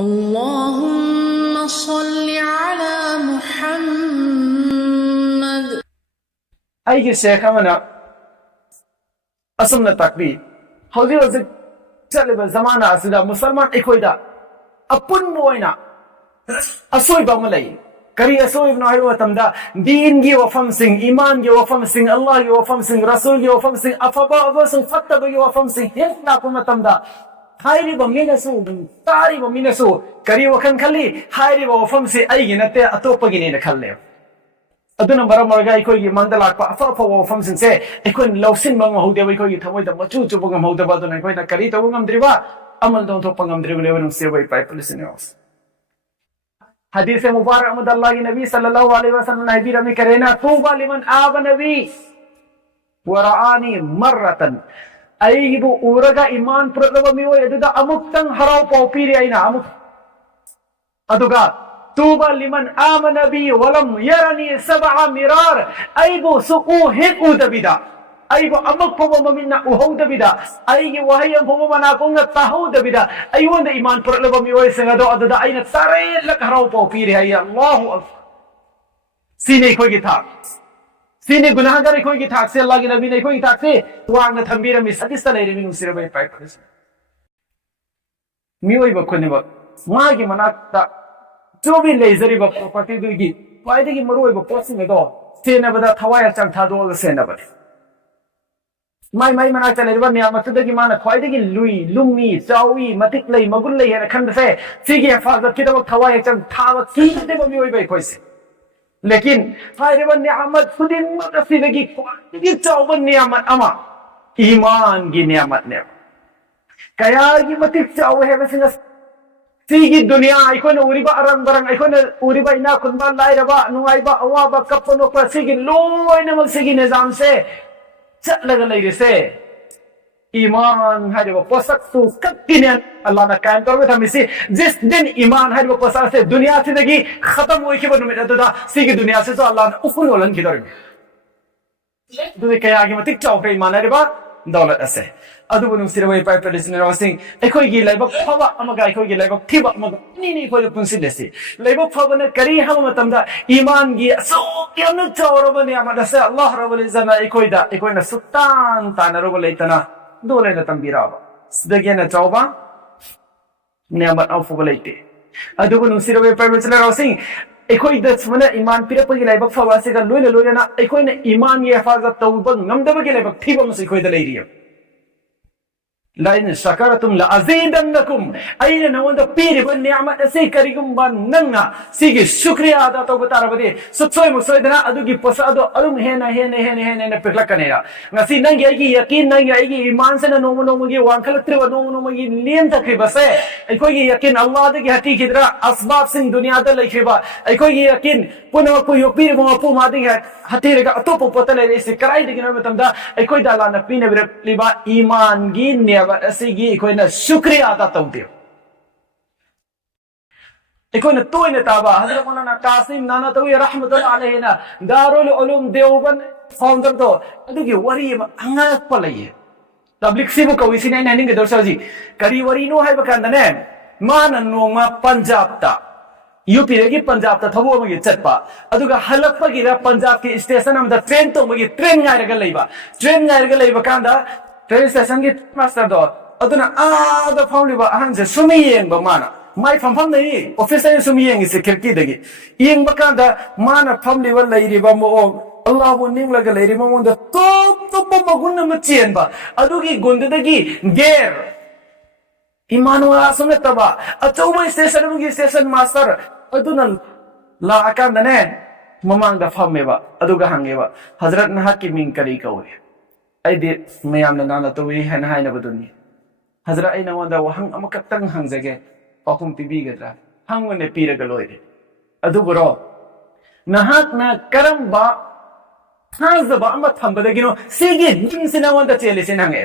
اللهم صل على محمد. أي شيخ أمنا أصلنا تكبير هذي وزك تلبى زمان أسدا مسلمان إخويدا أبون موينا أسوي بملاي كري أسوي بناهي وتمدا دين جي وفهم سين إيمان جي وفهم سين الله جي وفهم سين رسول جي وفهم سين أفبا أبوسن فتبا جي وفهم سين هنا كم تمدا هايري بمينسو تاري بمينسو كري وكان خلي هايري وفهم سين أي جنته أتوبا جنين خليه أدنى مرة مرة أيكوي مندل أكبر أفا وفهم سنسة أيكوي لو سن ما هو ده أيكوي ثموي ده مچو چو بعم هو ده بعدين أيكوي نكري تو بعم دريبا أمل دون تو بعم دريبا ليه ونسيه باي باي بلسنيوس حديث مبارك أحمد الله النبي صلى الله عليه وسلم نبي رمي كرينا توبا لمن آب نبي ورعاني مرة أيبو أورجا إيمان برلوا ميو يدودا أمكتن هراو باوبيري أينا أمك أدوغا توبا لمن آمن بي ولم يرني 7 مرار أيبو سقو هيك دبدا أيبو أمك فما منا وهو دبدا أيجي وهي فما منا كونغ تهو دبدا أيوان ده إيمان برلوا ميو يسنغدو أدودا أين تاري لك هراو باوبيري هيا الله أكبر سيني كوي جتاك سيني गुनाहगार कोई की ठाक से अल्लाह के नबी ने कोई ठाक से वांग न थंबीर में सदिस तले रे मिनु सिरे बाई पाई पड़स मियोई बखने बक मां की मनाता जो भी लेजरी बक प्रॉपर्टी दुगी फायदे की मरोई बक पोसिंग में दो सेना बदा थवाय चंग था दो सेना बद माई माई मना चले रे बनिया मत दगी माना फायदे की लुई लुंगी चावी मतिक लई मगुल लई है खंड से सीगी हिफाजत की दो थवाय चंग था व की दे मियोई बाई कोई से लेकिन हायरे बन नियामत खुदिन मदसिदे की क्वालिटी चावबन नियामत अमा ईमान की नियामत ने कया की मतिक चाव है वैसे सीगी दुनिया आइकोन उरिबा रंग बरंग आइकोन उरिबा इना खुदबा लाइरबा नुआइबा अवाबा कपनो पर सीगी लोइना मग सीगी निजाम से चलगा लैरे से ईमान हायरे पोसक सु कक्किने अल्लाह ना कायम करबे थमिसी जिस दिन ईमान हायरे पोसक से दुनिया से दगी खत्म होई के बनु में ददा सीगी दुनिया से तो अल्लाह उफुल वलन की दरबे दुदे कया आगे मतिक चाव ईमान हायरे बा दौलत असे अदुबु नुसिरवै पाइ प्रेसिडेंट रोसिंग एखोय गी लाइबक फवा अमगा एखोय गी लाइबक थिबा अमगा नि खोय पुंसि लेसि लाइबक फवने करी हम मतमदा ईमान गी सो केमन चावरबने अमदसे अल्लाह रब्बुल इज्जत एखोयदा एखोयना सुतान तानरबो लेतना दोले न तंबीराबा सदगेना चावबा नियामत अफुबा लेते अदुबु नुसिरवै पाइ प्रेसिडेंट रोसिंग एखोय दसमने ईमान पिरपगी लाइबक फवा सेगा लोइना लोइना एखोयना ईमान गी हिफाजत तौबा ngमदबगे लाइबक थिबा मस एखोयदा लेरिया लाइन शकरतुम लअज़ीदन्नकुम अयने नवंद पीरिब नियामत असे करिगुम्बा नंगना सिगी शुक्रिया अदा तो बतारबदे सुत्सोय मुसोयदना अदुगी पोसा अदो अलुम हेना पिकलकनेरा ngasi nangi aigi yakin nangi aigi iman se na nomo nomo gi wankhalatriba nomo nomo gi lien takhribase aikoi gi yakin allah de gi hati kidra asbab sing dunya da laikhiba aikoi gi yakin puno ko yopir mo pu ma de hati rega atopo potale re se karai de gi no matamda aikoi da la na pine liba iman gi असगी अखोना शुक्रिया अदा तौदे अखोना तोयने ताबा हजरत मौलाना कासिम ननोतावी रहमतुल्लाह अलैहिना Darul Uloom Devban founder तो अदुगी worry अंगप लइए तबलिक सिबु कविसिना नानिंग दर्शजी करी worry no हाइबा कांदने मान नोमा पंजाब ता UP रेगी पंजाब ता थबो मगे चटपा अदुगा हलपगी पंजाब की स्टेशन अमदा ट्रेन तो मगे ट्रेन गायरगा लइबा कांदा ट्रेन स्टेशन की मास्टर दो अदुना आदा फाउलिबा अहनजे सुमी येंबा माना माई फमफम नहीं ऑफिस ने सुमी येंगी से खिड़की दगी येंबा कांदा माना फमलिबा लैरिबा मो अल्लाह बु निंगलगा लैरिबा मोंद तो मगुन न चेनबा अदुगी गुंददगी गेर इमानुआ सुनतबा अचौबा स्टेशन मास्टर अदुना ला अकांदने ममांगदा फमेबा अदुगा हंगेबा हजरत नहा की मिंग करी कवे अदे मयामना नानोतावी हन हाइनबदुनी हजरत आई नवंदा वहंग अमकतंग हंगजगे पाखुम पिबीगद्रा हंगने पीरगा लोइरे अदुबरो नहाकना करंबा थाजबा अमा थंबदगिनो सिगे निंगसिना वंदा चेलेसिन हंगे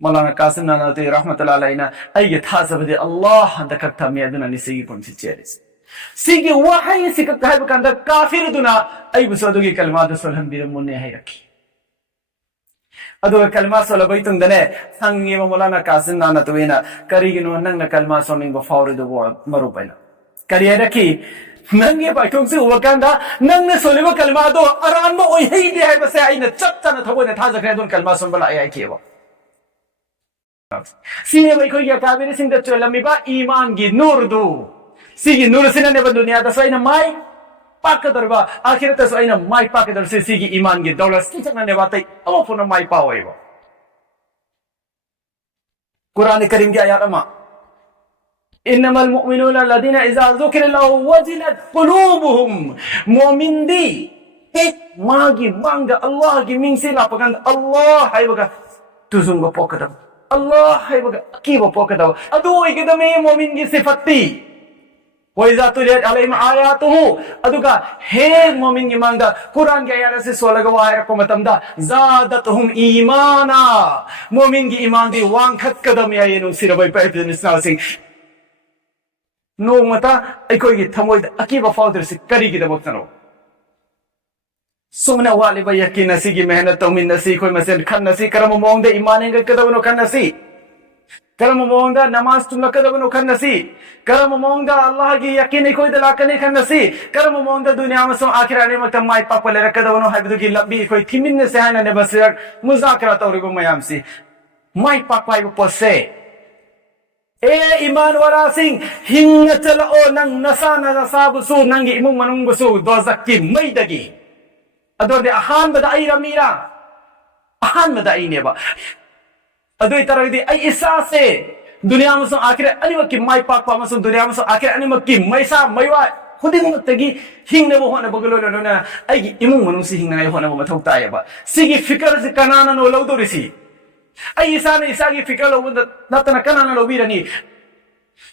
मौलाना कासिम ननोतावी रहमतुल्लाह अलैहिना अयगे थाजबदे अल्लाह हंदकता मेदुना निसिगी पुंसी चेलेस सिगे वहाय सिका कहब कांदा काफिर दुना अयबुसो दुगी कलमात सुलहन बिरमुने है रखी Adu kalma sola bai tung dane sangi ma Moulana Qasim nana tuina kari gino nang na kalma soning ba fauri do maru paina kari ada ki nang ye bai tung su wakanda nang na soli ba kalma do aran mo oi hei di hai ba sa ina chat chan thabo ne tha zakre don kalma son bala ai ki ba sine bai khoi ya kabiri sing da cholami ba iman gi nur do sigi nur sina ne ba dunia da sai na mai pakadar ba akhirta so aina mai pakadar se sigi iman gi dollars kitna ne batai aw phuna mai pawai ba Quran Karim ki ayat ama innamal mu'minuna alladhina idza dhukira Allahu wajilat qulubuhum mu'min di magi mangga Allah gi mingsila pakan Allah hai baga tuzung ba pokada Allah hai baga ki ba pokada adu ai gidame mu'min gi sifati وإذا تليت عليهم آياته أدوكا هي مؤمن يماندا قرآن के आयत से सोलह का wire को मतमदा ज़ादतहुम ईमाना मؤमन की ईमान दी वांग खत कदम या ये नुसिर भाई पैसे निस्ना सिंह नो मता एक कोई की थमोई अकीब फाउंडर से करी की दबक तनो सुमना वाले भाई यकीन नसी की मेहनत तो मिन नसी कोई मसेन खन नसी करम मोंग दे ईमान के कदम नो खन नसी करम मोंगा नमाज तुम लकदब नो खन नसी करम मोंगा अल्लाह की यकीन कोई दला कने खन नसी करम मोंगा दुनिया में सो आखिर आने मत माई पापा ले रकदब नो हाबिदु की लबी कोई थिमिन से है ने बस मुजाकरा तौर को मयाम सी माई पापा को पसे ए ईमान वाला सिंह हिंग चलो नंग नसा नसा बुसु नंग इमुंग मनुंग बुसु दोजक की मैदगी अदोर दे अहान बदा आई रमीरा अहान बदा आई नेबा अदुई तरह दी आई इसा से दुनिया में सो आखिर अनिमक की माई पाकपा में सो दुनिया में सो आखिर अनिमक की मैसा मैवा खुदिंग तगी हिंगने वो होने बगलो लो ना आई इमुंग मनुंग सी हिंगने होने वो मथौक तायबा सिगी फिकर से कनाना नो लौदो रिसी आई इसा ने इसा की फिकर लो नतना कनाना लो बीरनी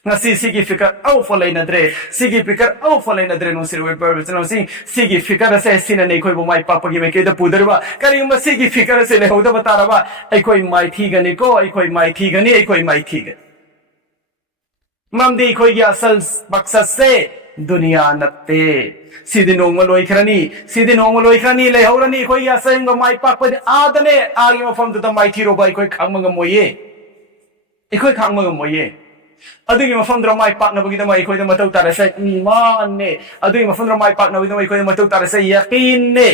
nasi sigi fikar au folai nadre sigi fikar au folai nadre no sirwe purpose no sigi fikar se sina nei koi bo mai papa gi me ke da pudarwa kari ma sigi fikar se le hoda batarawa ai koi mai thi gani ko ai koi mai thi gani ai koi mai thi gani mamdi koi gi asal maksad se dunia natte sidi nongma loi khrani le horani koi gi asal ngo mai papa adane agi ma fam ta mai thi ro bai koi khang ma moye ai koi khang ma moye अदुगी मफम द्र माई पाक नबगी दमा इकोई दमा तौ तारे से ईमान ने अदुगी मफम द्र माई पाक नबगी दमा इकोई दमा तौ तारे से यकीन ने